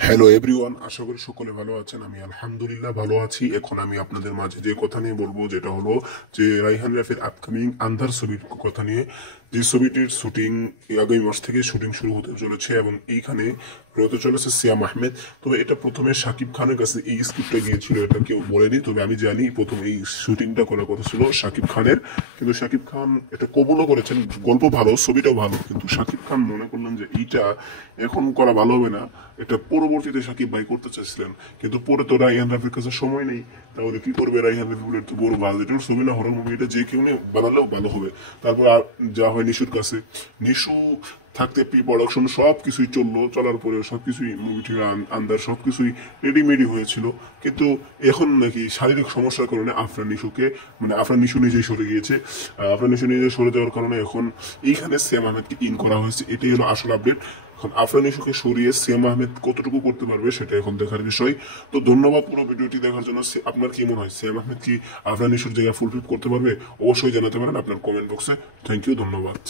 Hello everyone, আশা করি সকলে ভালো আছেন। আমি আলহামদুলিল্লাহ ভালো আছি। এখন আমি আপনাদের মাঝে যে কথা নিয়ে বলবো, যেটা হলো যে রাইহান রাফির আপকামিং আন্ধার ছবির কথা নিয়ে। যে ছবিটির শুটিং আগামী মাস থেকে শুটিং শুরু হতে চলেছে এবং এইখানে হতে চলেছে সিয়াম আহমেদ। তবে এটা প্রথমে শাকিব খানের কাছে এই স্ক্রিপ্টটা গিয়েছিল, এটা কেউ বলেনি। তবে আমি জানি প্রথম এই শুটিংটা করার কথা ছিল শাকিব খানের, কিন্তু শাকিব খান এটা কবুলও করেছেন। গল্প ভালো, ছবিটাও ভালো, কিন্তু শাকিব খান মনে করলেন যে এইটা এখন করা ভালো হবে না, এটা পরবর্তীতে সাকিব ভাই করতে চাইছিলেন। কিন্তু পরে তো রাইহান রাফির কাছে সময় নেই, তাহলে কি করবে? রাইহান রাফি বলে তো বড় বাজেটের ছবি না, হরর মুভি, এটা যে কেউ নিয়ে বানালেও ভালো হবে। তারপর আর যা হয় নিশুর কাছে, নিশু থাকতে প্রি প্রোডাকশন সব কিছুই চললো, চলার পরে সবকিছুই মুভি থেকে আন্দার সবকিছুই রেডিমেডি হয়েছিল। কিন্তু এখন নাকি শারীরিক সমস্যার কারণে আফরান নিশুকে, মানে আফরান নিশু নিজেই সরে গিয়েছে। আফরান নিশু নিজে সরে যাওয়ার কারণে এখন এইখানে সিয়াম আহমেদকে ইন করা হয়েছে। এটাই হলো আসল আপডেট। এখন আফরান নিশোকে সরিয়ে সিয়াম আহমেদ কতটুকু করতে পারবে সেটা এখন দেখার বিষয়। তো ধন্যবাদ পুরো ভিডিওটি দেখার জন্য। আপনার কি মনে হয়, সিয়াম আহমেদ কি আফরান নিশোর জায়গায় ফুলফিল করতে পারবে? অবশ্যই জানাতে পারেন আপনার কমেন্ট বক্সে। থ্যাংক ইউ, ধন্যবাদ।